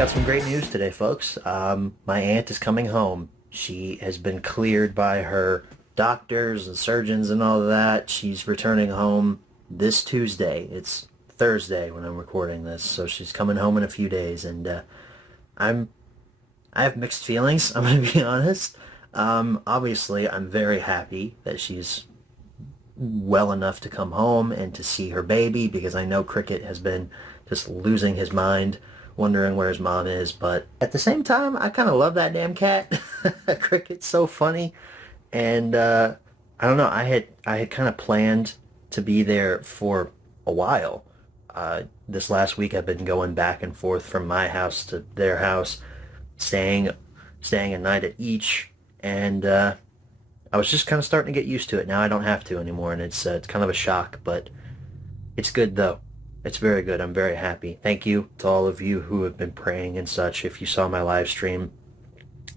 got some great news today, folks. My aunt is coming home. She has been cleared by her doctors and surgeons and all of that. She's returning home this Tuesday. It's Thursday when I'm recording this, so she's coming home in a few days, and I have mixed feelings. I'm going to be honest. Obviously, I'm very happy that she's well enough to come home and to see her baby, because I know Cricket has been just losing his mind, wondering where his mom is. But at the same time, I kind of love that damn cat. Cricket's so funny, and I don't know. I had kind of planned to be there for a while. This last week, I've been going back and forth from my house to their house, staying a night at each, and I was just kind of starting to get used to it. Now I don't have to anymore, and it's kind of a shock, but it's good though. It's very good. I'm very happy. Thank you to all of you who have been praying and such. If you saw my live stream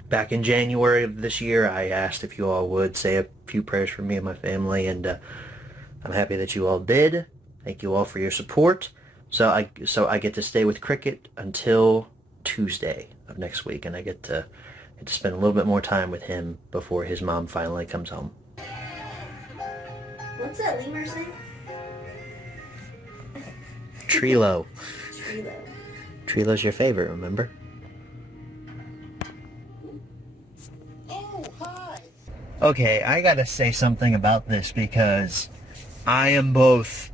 back in January of this year, I asked if you all would say a few prayers for me and my family, and I'm happy that you all did. Thank you all for your support. So I get to stay with Cricket until Tuesday of next week, and I get to spend a little bit more time with him before his mom finally comes home. What's that lemur's name? Trilo. Trilo. Trilo's your favorite, remember? Oh, hi! Okay, I gotta say something about this, because I am both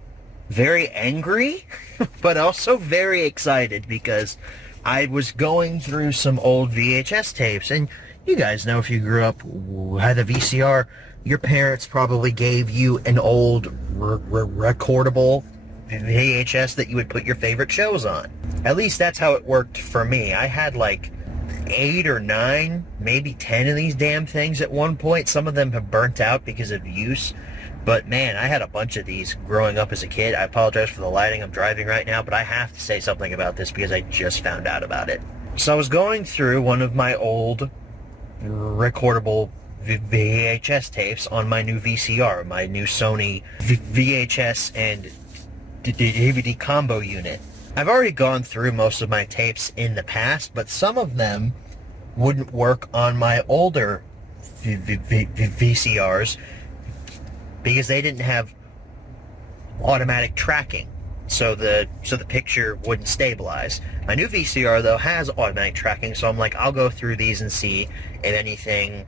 very angry, but also very excited, because I was going through some old VHS tapes, and you guys know, if you grew up with a VCR, your parents probably gave you an old recordable VHS that you would put your favorite shows on. At least that's how it worked for me. I had like 8 or 9, maybe 10 of these damn things at one point. Some of them have burnt out because of use. But man, I had a bunch of these growing up as a kid. I apologize for the lighting. I'm driving right now, but I have to say something about this because I just found out about it. So I was going through one of my old recordable VHS tapes on my new VCR, my new Sony VHS and DVD combo unit. I've already gone through most of my tapes in the past, but some of them wouldn't work on my older VCRs because they didn't have automatic tracking, so the picture wouldn't stabilize. My new VCR though has automatic tracking, so I'm like, I'll go through these and see if anything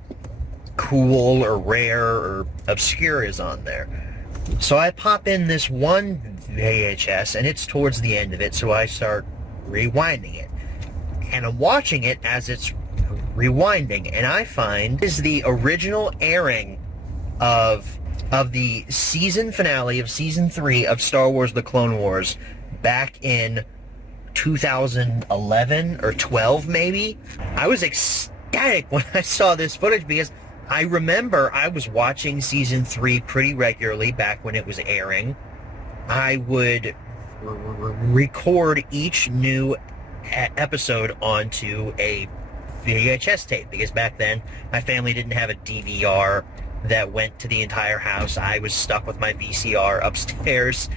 cool or rare or obscure is on there. So I pop in this one VHS, and it's towards the end of it, so I start rewinding it. And I'm watching it as it's rewinding, and I find is the original airing of the season finale of Season 3 of Star Wars The Clone Wars back in 2011 or 12 maybe. I was ecstatic when I saw this footage, because I remember I was watching Season 3 pretty regularly back when it was airing. I would record each new episode onto a VHS tape, because back then my family didn't have a DVR that went to the entire house. I was stuck with my VCR upstairs.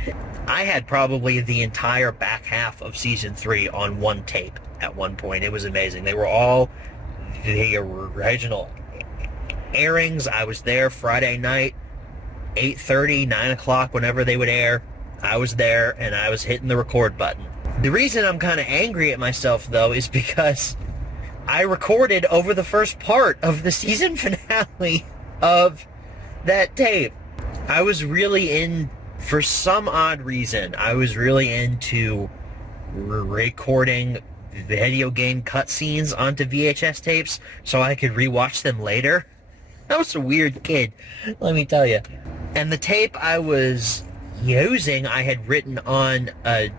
I had probably the entire back half of Season 3 on one tape at one point. It was amazing. They were all the original airings. I was there Friday night, 8:30, 9 o'clock, whenever they would air. I was there, and I was hitting the record button. The reason I'm kind of angry at myself, though, is because I recorded over the first part of the season finale of that tape. I was really for some odd reason, I was really into recording video game cutscenes onto VHS tapes so I could rewatch them later. I was a weird kid, let me tell you. And the tape I was using, I had written on a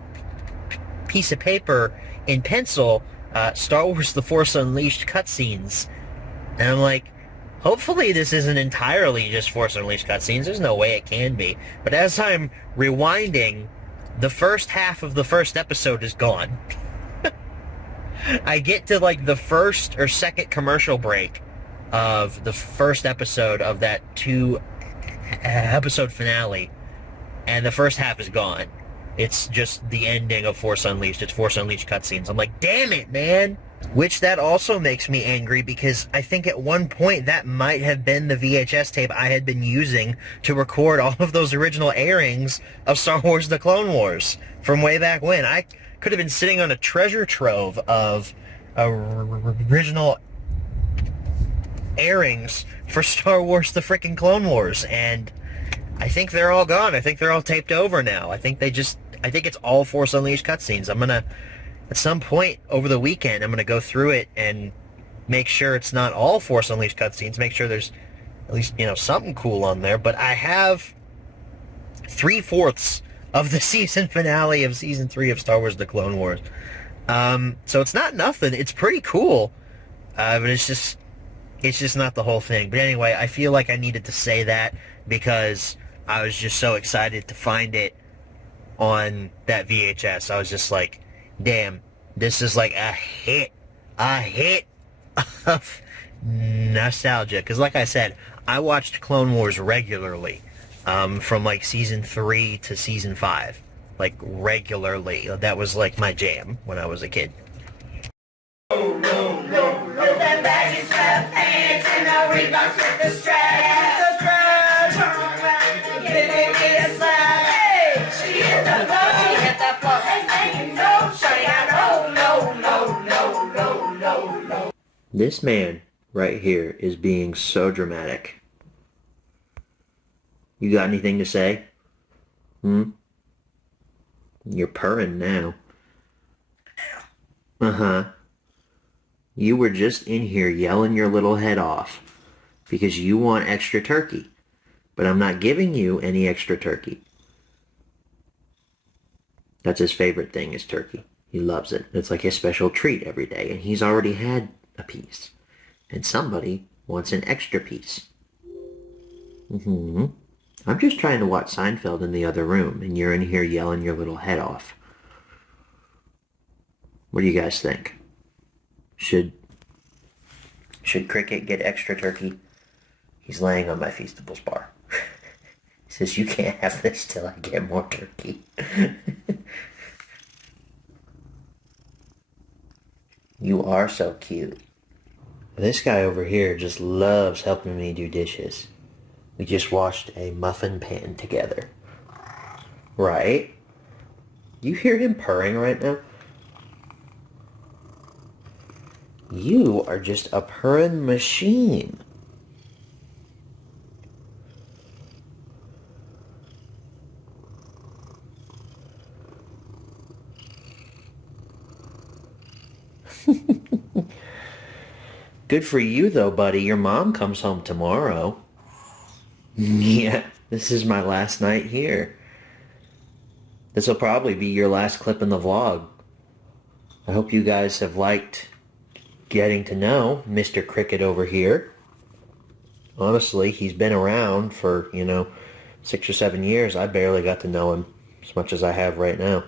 piece of paper in pencil, Star Wars The Force Unleashed cutscenes. And I'm like, hopefully this isn't entirely just Force Unleashed cutscenes. There's no way it can be. But as I'm rewinding, the first half of the first episode is gone. I get to like the first or second commercial break of the first episode of that 2-episode finale, and the first half is gone. It's just the ending of Force Unleashed. It's Force Unleashed cutscenes. I'm like, damn it, man! Which that also makes me angry because I think at one point that might have been the VHS tape I had been using to record all of those original airings of Star Wars The Clone Wars from way back when. I could have been sitting on a treasure trove of original airings for Star Wars The frickin' Clone Wars, and I think they're all gone. I think they're all taped over now. I think it's all Force Unleashed cutscenes. I'm gonna, at some point over the weekend, I'm gonna go through it and make sure it's not all Force Unleashed cutscenes. Make sure there's at least, something cool on there. But I have 3/4 of the season finale of season 3 of Star Wars: The Clone Wars. So it's not nothing. It's pretty cool, but it's just not the whole thing. But anyway, I feel like I needed to say that because I was just so excited to find it on that VHS. I was just like, damn, this is like a hit of nostalgia. Because like I said, I watched Clone Wars regularly, from like season 3 to season 5. Like regularly. That was like my jam when I was a kid. With them baggy strap pants and the Reeboks with the straps. Turn around, giving me a slap. Hey, she hit the floor, she hit the floor. Hey, no, shawty got no. This man right here is being so dramatic. You got anything to say? You're purring now. Uh-huh. You were just in here yelling your little head off because you want extra turkey. But I'm not giving you any extra turkey. That's his favorite thing, is turkey. He loves it. It's like his special treat every day, and he's already had a piece. And somebody wants an extra piece. I'm just trying to watch Seinfeld in the other room, and you're in here yelling your little head off. What do you guys think? Should Cricket get extra turkey? He's laying on my Feastables bar. He says, you can't have this till I get more turkey. You are so cute. This guy over here just loves helping me do dishes. We just washed a muffin pan together. Right? You hear him purring right now? You are just a purring machine. Good for you though, buddy. Your mom comes home tomorrow. Yeah, this is my last night here. This will probably be your last clip in the vlog. I hope you guys have liked getting to know Mr. Cricket over here. Honestly, he's been around for, 6 or 7 years. I barely got to know him as much as I have right now.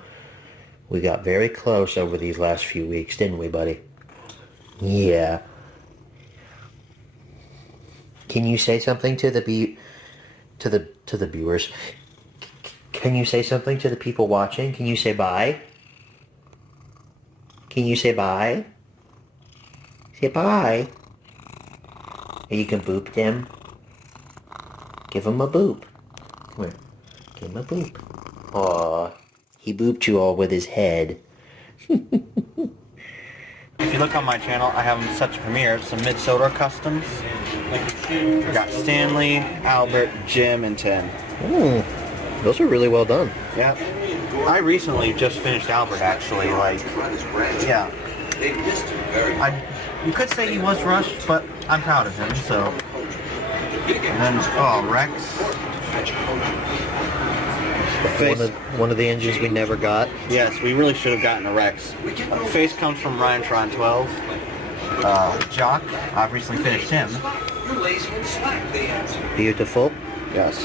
We got very close over these last few weeks, didn't we, buddy? Yeah. Can you say something to the viewers? Can you say something to the people watching? Can you say bye? Can you say bye? Say bye. Or you can boop them. Give him a boop. Come here. Give him a boop. Aw, he booped you all with his head. If you look on my channel, I have such premiere, some mid-soda customs. We got Stanley, Albert, Jim, and Tim. Ooh, those are really well done. Yeah. I recently just finished Albert, actually. Yeah. You could say he was rushed, but I'm proud of him, so. And then, Rex. One of the engines we never got. Yes, we really should have gotten a Rex. Face comes from Ryan Tron 12. Jock, I've recently finished him. Beautiful. Yes.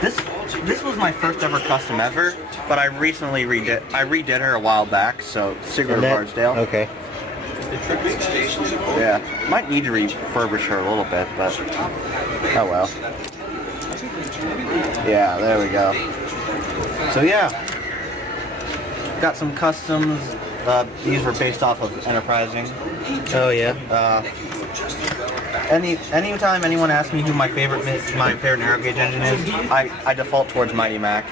This was my first ever custom ever, but I recently redid her a while back, so Sigurd Bardsdale. Okay. Yeah. Might need to refurbish her a little bit, but oh well. Yeah, there we go. So yeah, Got some customs. These were based off of Enterprising. Oh yeah. Anytime anyone asks me who my favorite narrow gauge engine is, I default towards Mighty Mac.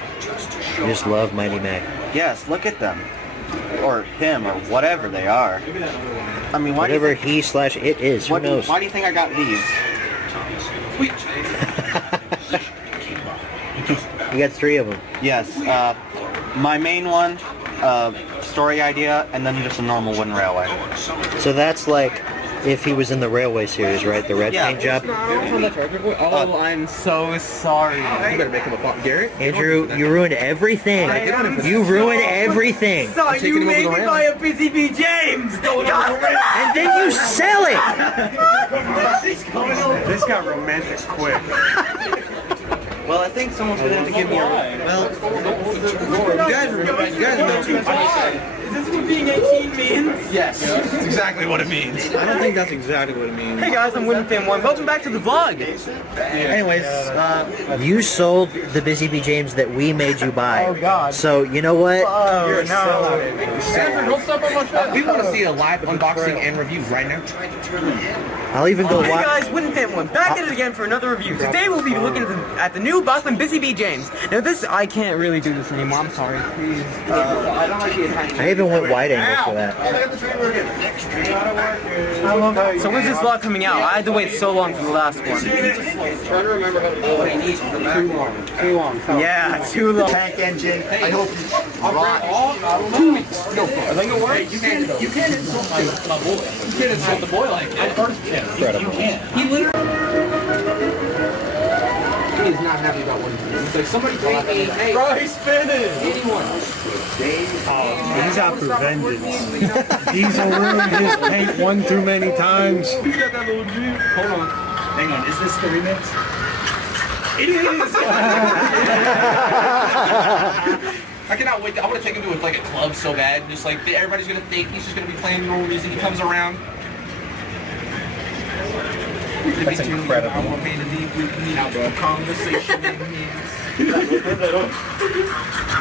You just love Mighty Mac. Yes, look at them, or him, or whatever they are. I mean, why Whatever do you think, he/it is. Who knows? Why do you think I got these? You got 3 of them. Yes, my main one, story idea, and then just a normal wooden railway. So that's like if he was in the Railway series, right? The red paint job. Oh, I'm so sorry. You better make him a pop, Garrett. Andrew, you ruined everything. You ruined everything. So you made me buy a Busy Bee James. And then you sell it. This got romantic quick. Well, I think someone's gonna have to give me a... Well, you guys know. Is this what being 18 means? Yes. That's exactly what it means. I don't think that's exactly what it means. Hey guys, I'm Wooden Fan 1. Welcome back to the vlog. Anyways, You sold the Busy Bee James that we made you buy. Oh, God. So you know what? Oh, no. We want to see a live unboxing and review right now. I'll even go Hey watch. guys, Wooden Fan 1, back at it again for another review. Today we'll be looking at the new Bachman Busy Bee James. Now this, I can't really do this anymore, I'm sorry. Please. I even went wide angle for that. So when's this vlog coming out? I had to wait so long for the last one. too long. Yeah, too long. Tank engine. I hope you 2 weeks. No, I think it works. You can't insult my boy. You can't insult the boy like that. You can't. He literally. He is not happy about what he's doing. He's like, somebody pay me. Hey, He's spinning! anyone. He's out for vengeance. Diesel ruined his paint one too many times. Hold on. Hang on, is this the remix? It is. I cannot wait. I want to take him to like a club so bad. Just like everybody's gonna think he's just gonna be playing normal music. He comes around. That's incredible. I want me to be with me. Conversation.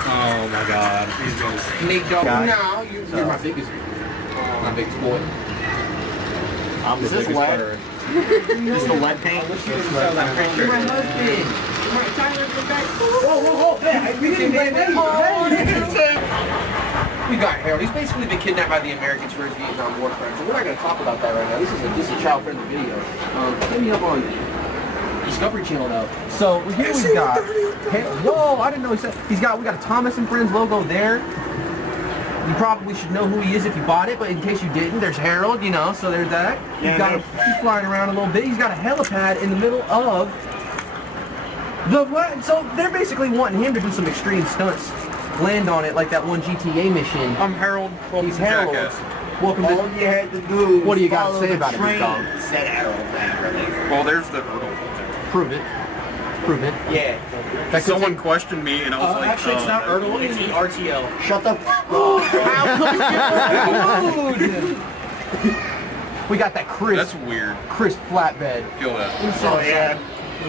Oh my god. He's gonna Nate Dogg. Now you're my biggest. My biggest boy. I'm the biggest bird. This is the lead paint. My husband. We got Harold. He's basically been kidnapped by the Americans for his Vietnam War crimes. So we're not going to talk about that right now. This is a child-friendly video. Hit me up on Discovery Channel now. So here we got. Whoa! I didn't know he said we got a Thomas and Friends logo there. You probably should know who he is if you bought it, but in case you didn't, there's Harold. You know, so there's that. He's got he's flying around a little bit. He's got a helipad in the middle of the. So they're basically wanting him to do some extreme stunts, land on it like that one GTA mission. I'm Harold. He's Harold. Welcome All to. you had to do. What do you got to follow say the about it, train, big dog? said Harold. Well, there's the... Prove it. Prove it. Yeah. Someone questioned me and I was like, Actually, it's not Erdl. It's the RTL. Shut the. We got that crisp, that's weird. crisp flatbed. Feel that. Oh yeah.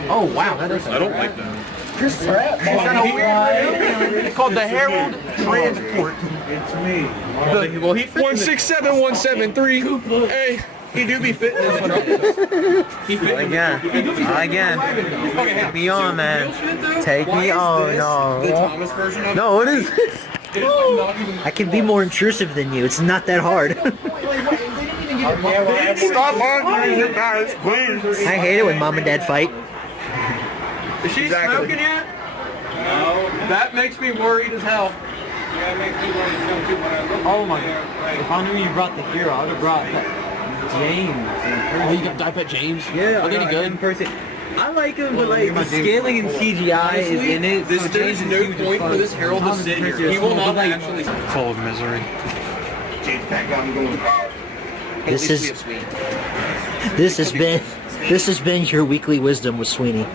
Oh wow, that is. I don't like that. It's got a weird. It's called the Herald Transport. It's me. Well, he 167173. Hey, he do be fitting this one up. Again. Take me on, man. Take me on, no. The Thomas version of No, what is this? I can be more intrusive than you. It's not that hard. Stop arguing, you guys, please. I hate it when mom and dad fight. Is she smoking yet? No. That makes me worried as hell. Oh my god. If I knew you brought the hero, I would have brought that James. Oh, you got Diaper James? Yeah, Look at it good. in person. I like him, but like the scaling and CGI is in it. There's no point for this Harold to sit here. He will not actually. Full of misery. This has been your weekly wisdom with Sweeney.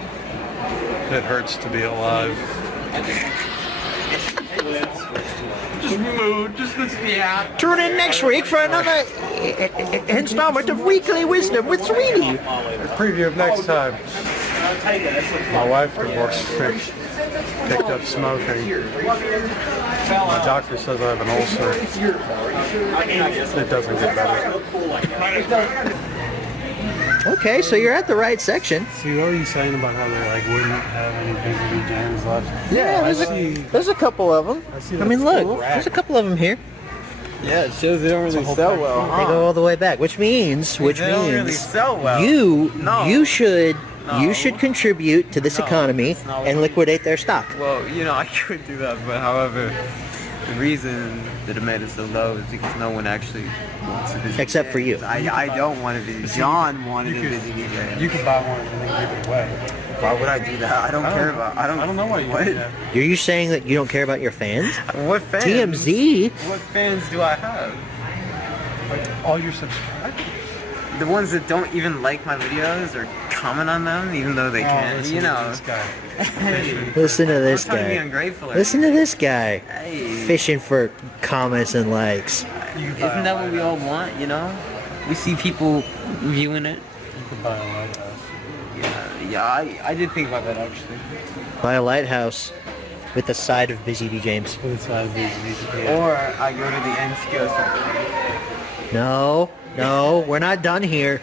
It hurts to be alive. Just mood, just this, yeah. Tune in next week for another installment of Weekly Wisdom with Sweeney. Preview of next time. My wife divorced me. picked up smoking. My doctor says I have an ulcer. It doesn't get better. Okay, so you're at the right section. See, what were you saying about how they like wouldn't have any visiting jams left? Yeah, there's a couple of them. I mean, look, there's a couple of them here. Yeah, it shows they don't really sell well. They go all the way back, which means They don't really sell well. you should contribute to this economy and liquidate their stock. Well, you know, I could do that, but however, the reason the demand is so low is because no one actually wants to visit. Except for you. I don't want to visit. John wanted to visit me. You could buy one and then give it away. Why would I do that? I don't care about. I don't know why you what? do that. Are you saying that you don't care about your fans? What fans? TMZ. What fans do I have? Like all your subscribers. The ones that don't even like my videos or comment on them, even though they can. Listen You to know. this guy. Listen to this I'm trying to be guy. ungrateful. Listen to this guy. Hey. Fishing for comments and likes. Isn't that what we all want? You know, we see people viewing it. You could buy a lighthouse. Yeah, I did think about that actually. Buy a lighthouse with the side of Busy B. James. Inside of these. Or I go to the NCO section. No, we're not done here.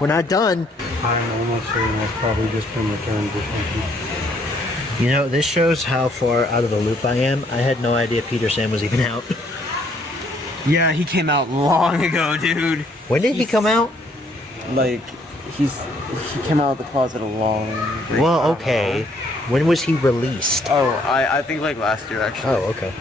We're not done. I'm almost certain that's probably just been returned or something. You know, this shows how far out of the loop I am. I had no idea Peter Sam was even out. Yeah, he came out long ago, dude. When did he come out? Like, he came out of the closet a long. Well, okay. When was he released? Oh, I think like last year actually. Oh, okay.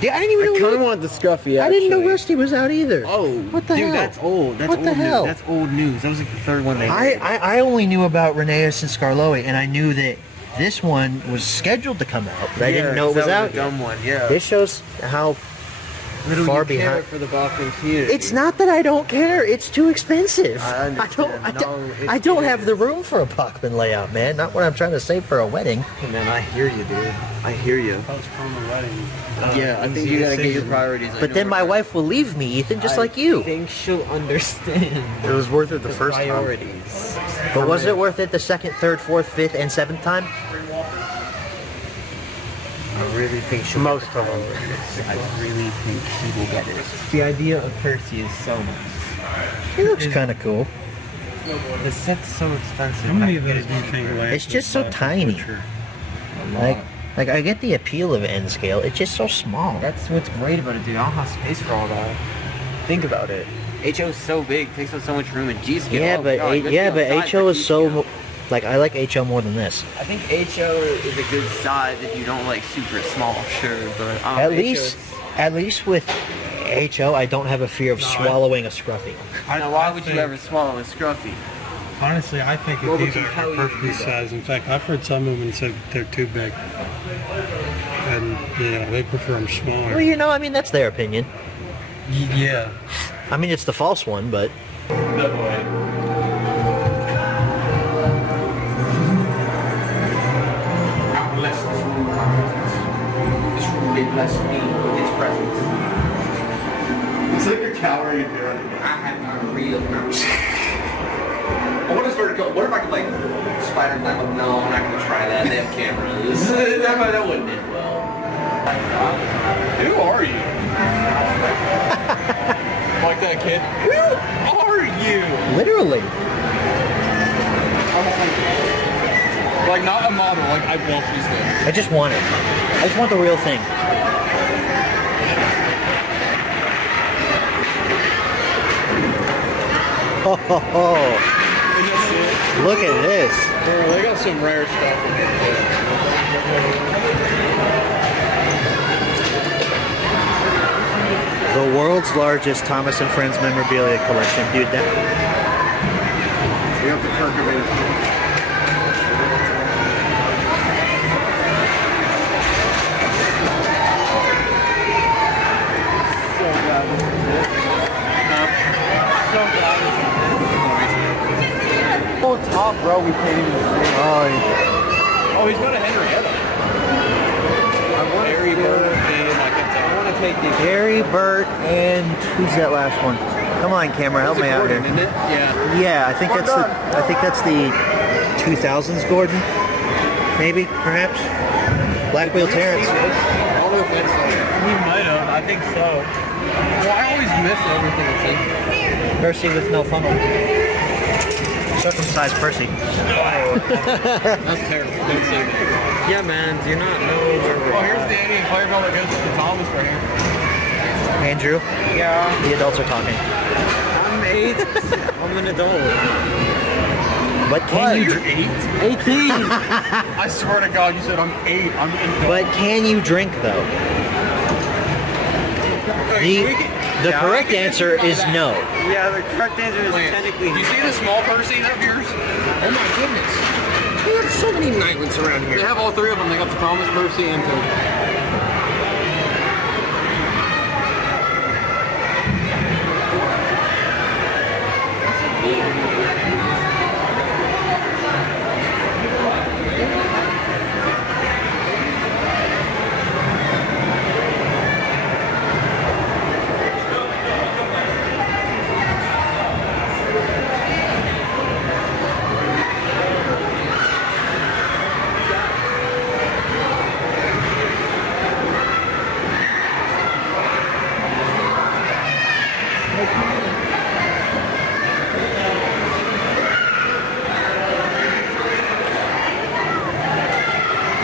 Yeah, I didn't even I know. kind of wanted the scruffy. I didn't know actually. Rusty was out either. Oh, what the dude, hell? that's old. That's What old the hell? news. That's old news. That was like the third one they made. I only knew about Rheneas and Scarloe, and I knew that this one was scheduled to come out, but I didn't know it was out a dumb yet. one. Yeah. This shows how Literally, far you care behind. for the Boston community. It's not that I don't care. It's too expensive. I understand. I don't have the room for a Bachman layout, man. Not what I'm trying to save for a wedding. Man, I hear you, dude. I hear you. Postpone the wedding. Yeah, I think you gotta get your priorities. But then my wife will leave me, Ethan, just like you. I think she'll understand. It was worth it the first time. priorities. But was it worth it the second, third, fourth, fifth, and seventh time? I really think she'll. Most of them. I really think she will get it. The idea of Percy is so nice. It looks kind of cool. The set's so expensive. How many of those do you think last? It's just so tiny. Like I get the appeal of N scale. It's just so small. That's what's great about it, dude. I don't have space for all that. Think about it. HO's so big, takes up so much room, and G scale. Yeah, oh but God, you gotta be outside HO for is G so. scale. Like I like HO more than this. I think HO is a good size if you don't like super small, sure, but At least with HO, I don't have a fear of swallowing a scruffy. Now, why would you ever swallow a scruffy? Honestly, I think What that would these compel are you to perfectly do that? sized. In fact, I've heard some of them say they're too big. And, yeah, they prefer them smaller. Well, you know, I mean, that's their opinion. Yeah. I mean, it's the false one, but I bless this room with my presence. This room may bless me with its presence. It's like a calorie here. I had my real mouse. I want to start to go. What if I could like spider climb up? No, I'm not gonna try that. They have cameras. that wouldn't end well. Who are you? Like that kid? Who are you? literally. Like not a model, like I want these things. I just want it. I just want the real thing. Oh, ho, ho. Isn't that sick? Look at this. Oh, they got some rare stuff in The world's largest Thomas and Friends memorabilia collection. Dude, that We have the percolator. Oh, top, bro, we can't even see. Oh, he's got a Henrietta. I want Harry Bird and like I want to take these. Gary, Burt, and who's that last one? Come on, camera, help me out here. Isn't it? Yeah. Yeah, I think that's the 2000s Gordon. Maybe, perhaps. Black Wheel Terrence. I don't know if that's He might have. I think so. well, I always miss everything. I think. Percy with no funnel. Circumcised Percy. That's terrible. Don't say that. Yeah, man. Do you not know where we're Oh, here's the Indian player ball that goes to the Thomas right here. Andrew, Yeah. the adults are talking. I'm 8. I'm an adult. But can you? You're 8? 18. I swear to God, you said I'm 8. I'm an adult. But can you drink though? The correct answer is no. Yeah, the correct answer is technically. You see the small Percy of yours? Oh my goodness. We have so many Nightwings around here. They have all 3 of them. They got the Thomas, Percy, and Toby.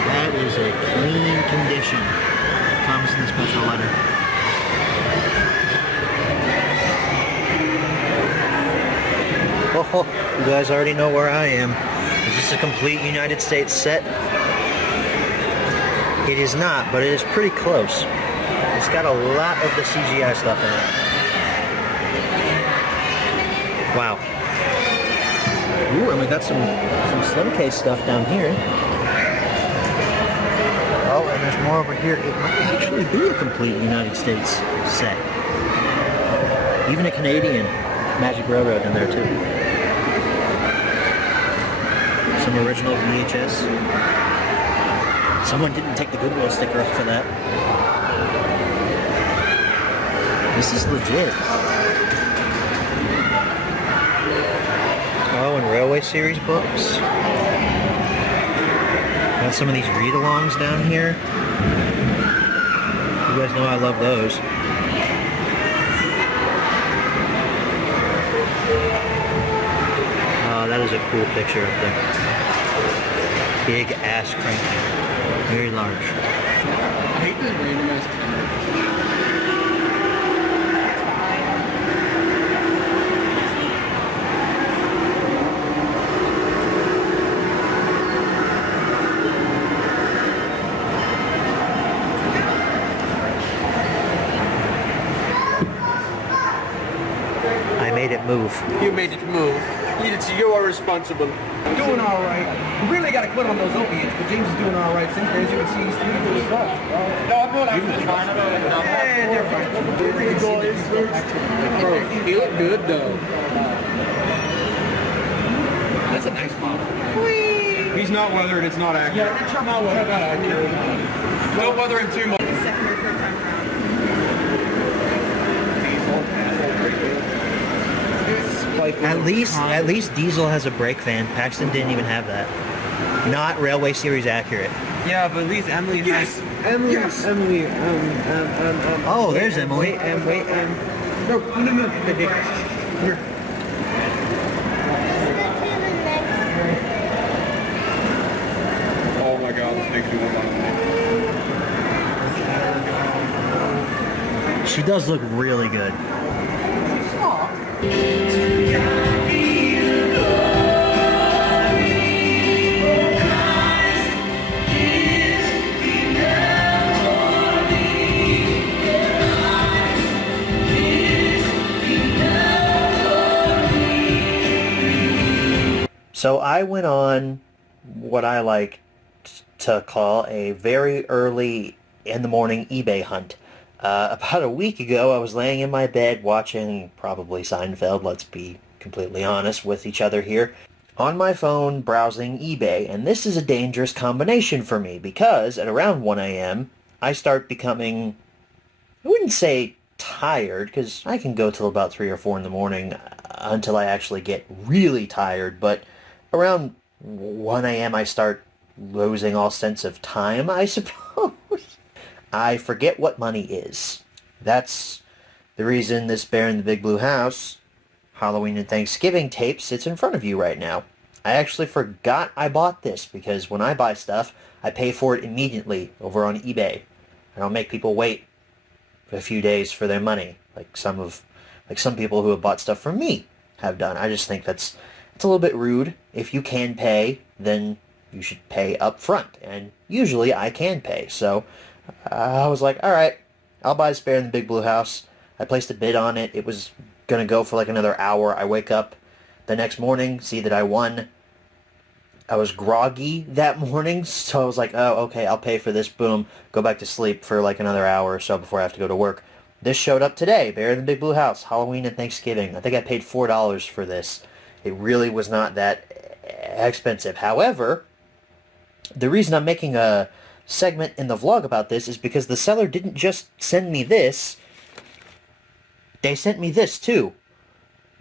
That is a clean condition. Thomas in the special letter. Oh, you guys already know where I am. Is this a complete United States set? It is not, but it is pretty close. It's got a lot of the CGI stuff in it. Wow. Ooh, and we got some slim case stuff down here. Oh, and there's more over here. It might actually be a complete United States set. Even a Canadian Magic Railroad in there too. Some original VHS. Someone didn't take the Goodwill sticker off of that. This is legit. Oh, and Railway Series books. Got some of these read-alongs down here. You guys know I love those. Oh, that is a cool picture up there. Big ass crank. Very large. I hate this randomized camera. I made it move. You made it move. It's your responsible. Doing all right. We really got to quit on those opiates, but James is doing all right since then. As you can see, he's doing good stuff. No, I'm doing actually fine. And they're fine. He looked good though. That's a nice model. He's not weathered. It's not accurate. Don't weather him too much. At least Diesel has a brake fan. Paxton didn't even have that. Not Railway Series accurate. Yeah, but at least Emily has. Emily, yes. Emily. Oh, there's Emily. No. Here. Oh my God, this makes me look like She does look really good. So I went on what I like to call a very early in the morning eBay hunt. About a week ago, I was laying in my bed watching probably Seinfeld, let's be completely honest with each other here, on my phone browsing eBay. And this is a dangerous combination for me because at around 1 a.m., I start becoming, I wouldn't say tired, because I can go till about 3 or 4 in the morning until I actually get really tired, but around 1 a.m. I start losing all sense of time, I suppose. I forget what money is. That's the reason this Bear in the Big Blue House Halloween and Thanksgiving tape sits in front of you right now. I actually forgot I bought this because when I buy stuff, I pay for it immediately over on eBay. I don't make people wait a few days for their money like some people who have bought stuff from me have done. I just think it's a little bit rude. If you can pay, then you should pay up front, and usually I can pay. So I was like, all right, I'll buy this Bear in the Big Blue House. I placed a bid on it. It was gonna go for like another hour. I wake up the next morning, see that I won. I was groggy that morning, so I was like, oh, okay, I'll pay for this. Boom, go back to sleep for like another hour or so before I have to go to work. This showed up today, Bear in the Big Blue House, Halloween and Thanksgiving. I think I paid $4 for this. It really was not that expensive. However, the reason I'm making a segment in the vlog about this is because the seller didn't just send me this. They sent me this too.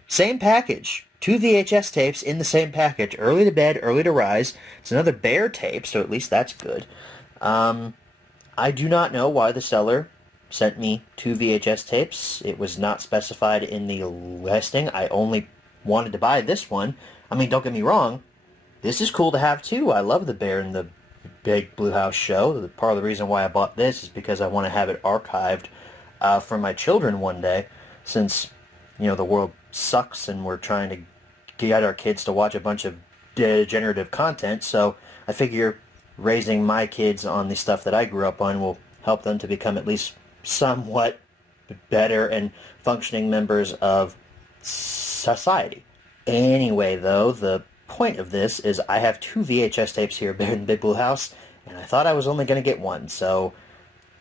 Same package. 2 VHS tapes in the same package. Early to Bed, Early to Rise. It's another Bear tape, so at least that's good. I do not know why the seller sent me 2 VHS tapes. It was not specified in the listing. I only wanted to buy this one. I mean, don't get me wrong. This is cool to have too. I love the Bear in the Big Blue House show. Part of the reason why I bought this is because I want to have it archived for my children one day, since, you know, the world sucks and we're trying to get our kids to watch a bunch of degenerative content. So I figure raising my kids on the stuff that I grew up on will help them to become at least somewhat better and functioning members of society. Anyway, though, the point of this is I have 2 VHS tapes here, Bear in the Big Blue House, and I thought I was only going to get one. So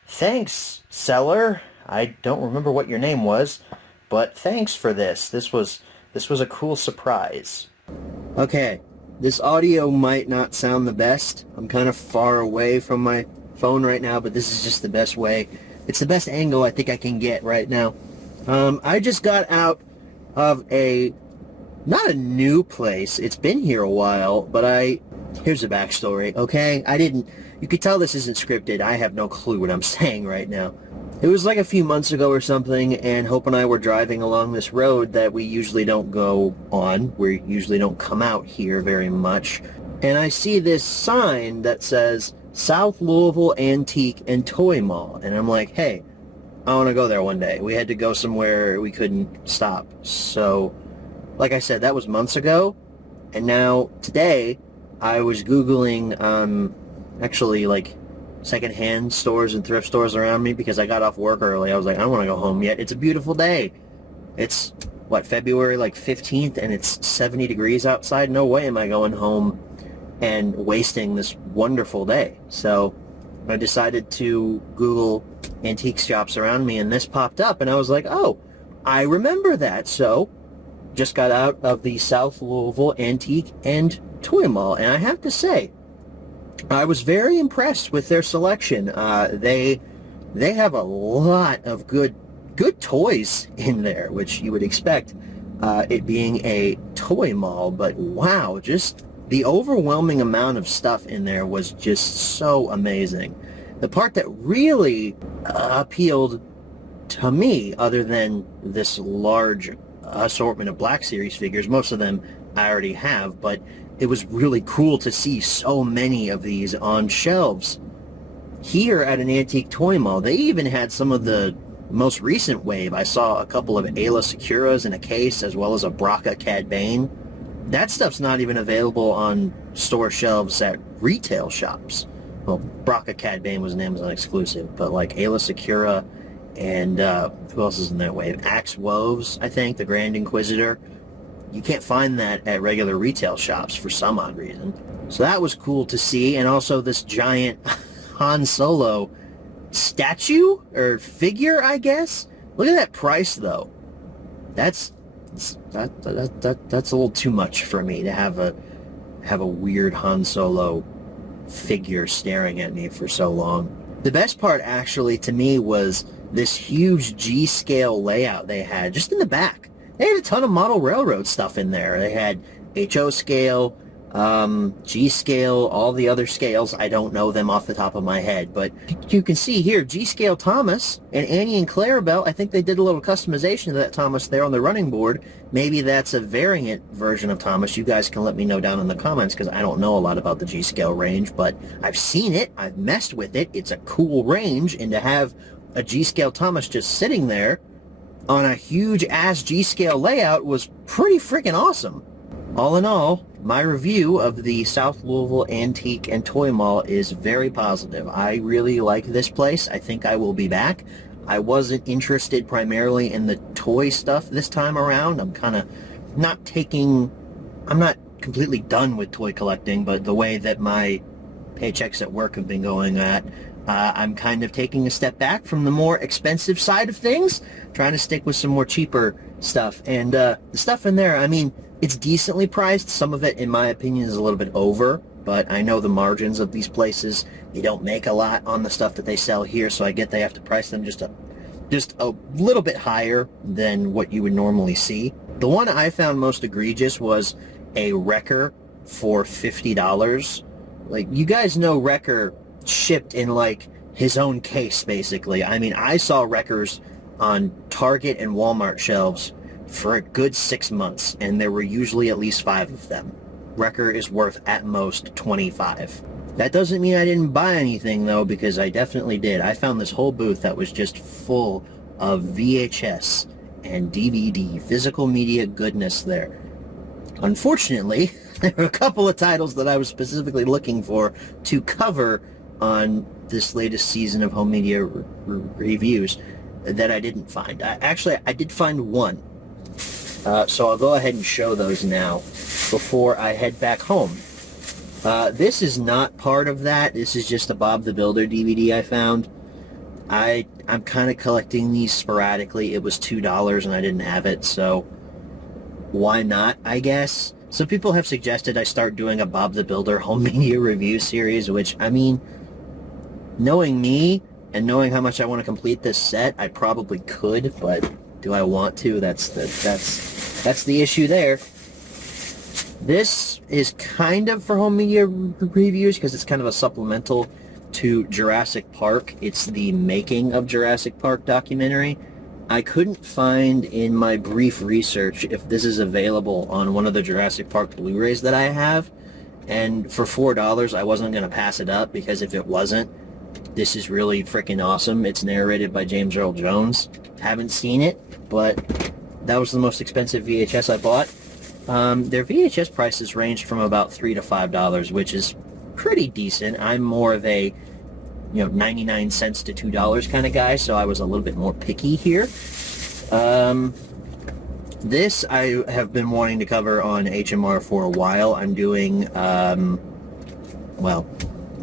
thanks, seller. I don't remember what your name was, but thanks for this. This was a cool surprise. Okay, this audio might not sound the best. I'm kind of far away from my phone right now, but this is just the best way. It's the best angle I think I can get right now. I just got out of not a new place. It's been here a while, but here's the backstory, okay? You could tell this isn't scripted. I have no clue what I'm saying right now. It was like a few months ago or something, and Hope and I were driving along this road that we usually don't go on. We usually don't come out here very much. And I see this sign that says South Louisville Antique and Toy Mall. And I'm like, hey, I want to go there one day. We had to go somewhere we couldn't stop. So, like I said, that was months ago. And now, today, I was Googling, actually, like, secondhand stores and thrift stores around me because I got off work early. I was like, I don't want to go home yet. It's a beautiful day. It's, February, 15th, and it's 70 degrees outside. No way am I going home and wasting this wonderful day. So I decided to Google antique shops around me, and this popped up, and I was like, oh, I remember that. So just got out of the South Louisville Antique and Toy Mall, and I have to say, I was very impressed with their selection. They have a lot of good toys in there, which you would expect, it being a toy mall. But wow, just the overwhelming amount of stuff in there was just so amazing. The part that really appealed to me, other than this large assortment of Black Series figures, most of them I already have, but it was really cool to see so many of these on shelves here at an antique toy mall. They even had some of the most recent wave. I saw a couple of Ayla Securas in a case, as well as a Braca Cad Bane. That stuff's not even available on store shelves at retail shops. Well, Braca Cad Bane was an Amazon exclusive, but like Ayla Secura and who else is in that wave? Axe Woves, I think, the Grand Inquisitor. You can't find that at regular retail shops for some odd reason. So that was cool to see. And also this giant Han Solo statue or figure, I guess. Look at that price, though. That's a little too much for me to have a weird Han Solo figure staring at me for so long. The best part, actually, to me, was this huge G-scale layout they had just in the back. They had a ton of model railroad stuff in there. They had HO scale, G-Scale, all the other scales, I don't know them off the top of my head, but you can see here, G-Scale Thomas and Annie and Clarabelle, I think they did a little customization of that Thomas there on the running board. Maybe that's a variant version of Thomas. You guys can let me know down in the comments, because I don't know a lot about the G-Scale range, but I've seen it, I've messed with it, it's a cool range, and to have a G-Scale Thomas just sitting there on a huge-ass G-Scale layout was pretty freaking awesome. All in all, my review of the South Louisville Antique and Toy Mall is very positive. I really like this place. I think I will be back. I wasn't interested primarily in the toy stuff this time around. I'm kind of I'm not completely done with toy collecting, but the way that my paychecks at work have been going I'm kind of taking a step back from the more expensive side of things, trying to stick with some more cheaper stuff. And the stuff in there, I mean, it's decently priced. Some of it, in my opinion, is a little bit over, but I know the margins of these places, they don't make a lot on the stuff that they sell here, so I get they have to price them just a little bit higher than what you would normally see. The one I found most egregious was a Wrecker for $50. Like, you guys know Wrecker shipped in like his own case, basically. I mean, I saw Wreckers on Target and Walmart shelves for a good 6 months, and there were usually at least 5 of them. Wrecker is worth at most $25. That doesn't mean I didn't buy anything, though, because I definitely did. I found this whole booth that was just full of VHS and DVD, physical media goodness there. Unfortunately, there were a couple of titles that I was specifically looking for to cover on this latest season of Home Media Reviews that I didn't find. I did find one. So I'll go ahead and show those now before I head back home. This is not part of that. This is just a Bob the Builder DVD I found. I'm kind of collecting these sporadically. It was $2 and I didn't have it, so why not, I guess? Some people have suggested I start doing a Bob the Builder Home Media Review series, which, I mean, knowing me and knowing how much I want to complete this set, I probably could, but do I want to? That's the issue there. This is kind of for Home Media Reviews because it's kind of a supplemental to Jurassic Park. It's the Making of Jurassic Park documentary. I couldn't find in my brief research if this is available on one of the Jurassic Park Blu-rays that I have, and for $4 I wasn't going to pass it up, because if it wasn't, this is really freaking awesome. It's narrated by James Earl Jones. Haven't seen it, but that was the most expensive VHS I bought. Their VHS prices ranged from about $3 to $5, which is pretty decent. I'm more of a 99 cents to $2 kind of guy, so I was a little bit more picky here. This I have been wanting to cover on HMR for a while. I'm doing, well,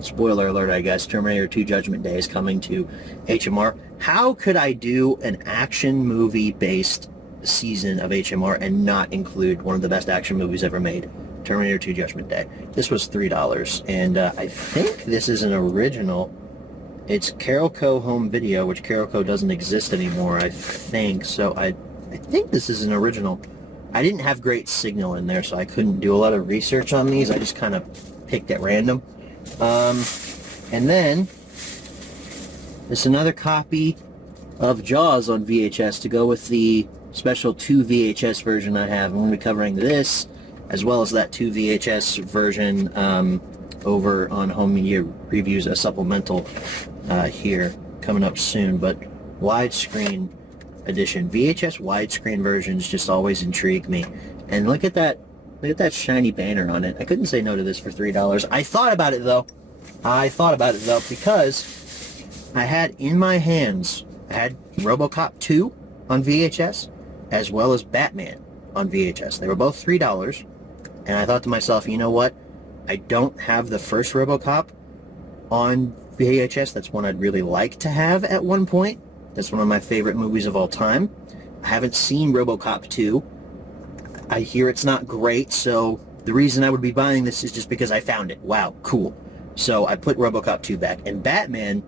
spoiler alert, I guess, Terminator 2 Judgment Day is coming to HMR. How could I do an action movie-based season of HMR and not include one of the best action movies ever made, Terminator 2 Judgment Day? This was $3, and I think this is an original. It's Carolco Home Video, which Carolco doesn't exist anymore, I think, so I think this is an original. I didn't have great signal in there, so I couldn't do a lot of research on these. I just kind of picked at random. And then there's another copy of Jaws on VHS to go with the special 2 VHS version I have. I'm going to be covering this as well as that 2 VHS version over on Home Media Reviews, a supplemental here coming up soon. But widescreen edition, VHS widescreen versions just always intrigue me. And look at that shiny banner on it. I couldn't say no to this for $3. I thought about it though because I had in my hands, I had RoboCop 2 on VHS as well as Batman on VHS. They were both $3, and I thought to myself, you know what? I don't have the first RoboCop on VHS. That's one I'd really like to have at one point. That's one of my favorite movies of all time. I haven't seen RoboCop 2. I hear it's not great, so the reason I would be buying this is just because I found it. Wow, cool. So I put RoboCop 2 back. And Batman,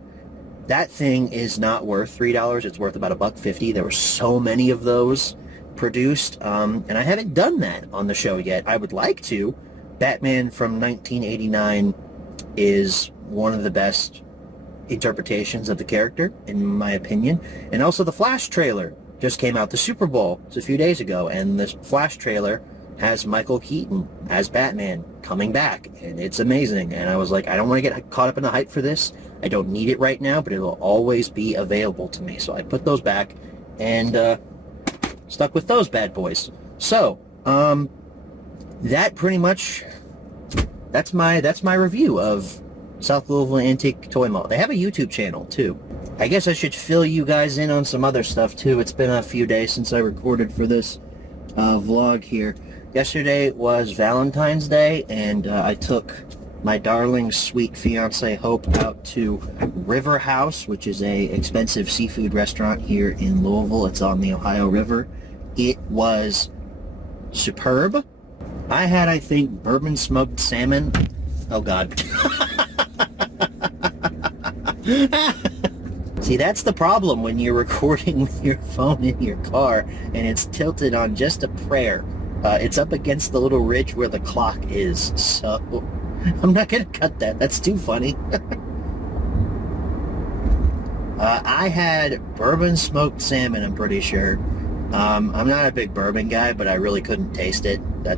that thing is not worth $3. It's worth about $1.50. There were so many of those produced, and I haven't done that on the show yet. I would like to, Batman from 1989 is one of the best interpretations of the character, in my opinion. And also the Flash trailer just came out. The Super Bowl, it's a few days ago, and this Flash trailer has Michael Keaton as Batman coming back, and it's amazing. And I was like, I don't want to get caught up in the hype for this. I don't need it right now, but it will always be available to me. So I put those back and stuck with those bad boys. So that pretty much, that's my review of South Louisville Antique Toy Mall. They have a YouTube channel too. I guess I should fill you guys in on some other stuff too. It's been a few days since I recorded for this vlog here. Yesterday was Valentine's Day, and I took my darling sweet fiance Hope out to River House, which is a expensive seafood restaurant here in Louisville. It's on the Ohio River. It was superb. I had, I think, bourbon smoked salmon. Oh God. See, that's the problem when you're recording with your phone in your car and it's tilted on just a prayer. It's up against the little ridge where the clock is, so I'm not going to cut that. That's too funny. I had bourbon smoked salmon, I'm pretty sure. I'm not a big bourbon guy, but I really couldn't taste it. I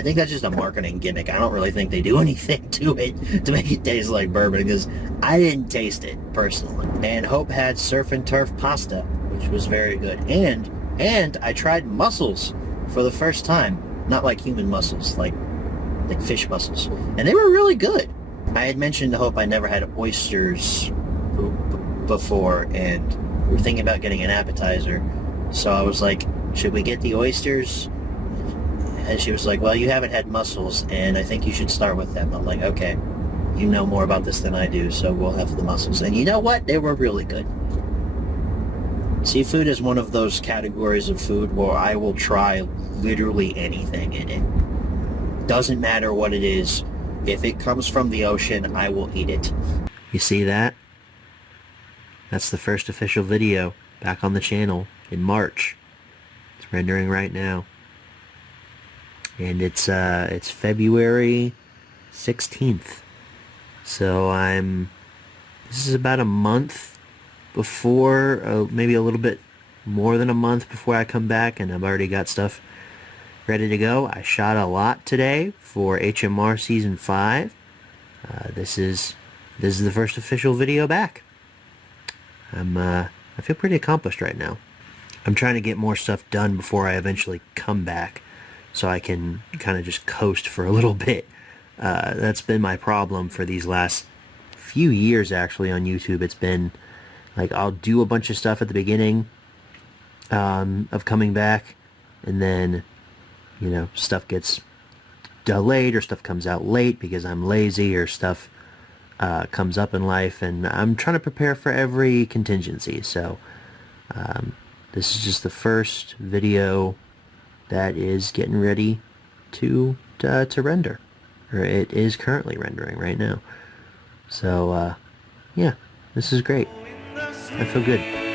think that's just a marketing gimmick. I don't really think they do anything to it to make it taste like bourbon, because I didn't taste it, personally. And Hope had surf and turf pasta, which was very good. And I tried mussels for the first time. Not like human mussels, like fish mussels. And they were really good. I had mentioned to Hope I never had oysters before, and we were thinking about getting an appetizer. So I was like, should we get the oysters? And she was like, well, you haven't had mussels, and I think you should start with them. I'm like, okay, you know more about this than I do, so we'll have the mussels. And you know what? They were really good. Seafood is one of those categories of food where I will try literally anything in it. Doesn't matter what it is. If it comes from the ocean, I will eat it. You see that? That's the first official video back on the channel in March. It's rendering right now. And it's February 16th. So this is about a month before, maybe a little bit more than a month before I come back, and I've already got stuff ready to go. I shot a lot today for HMR Season 5. This is the first official video back. I feel pretty accomplished right now. I'm trying to get more stuff done before I eventually come back, so I can kind of just coast for a little bit. That's been my problem for these last few years, actually, on YouTube. It's been like, I'll do a bunch of stuff at the beginning of coming back, and then, you know, stuff gets delayed, or stuff comes out late because I'm lazy, or stuff comes up in life, and I'm trying to prepare for every contingency. So this is just the first video that is getting ready to render, or it is currently rendering right now. So yeah, this is great. I feel good.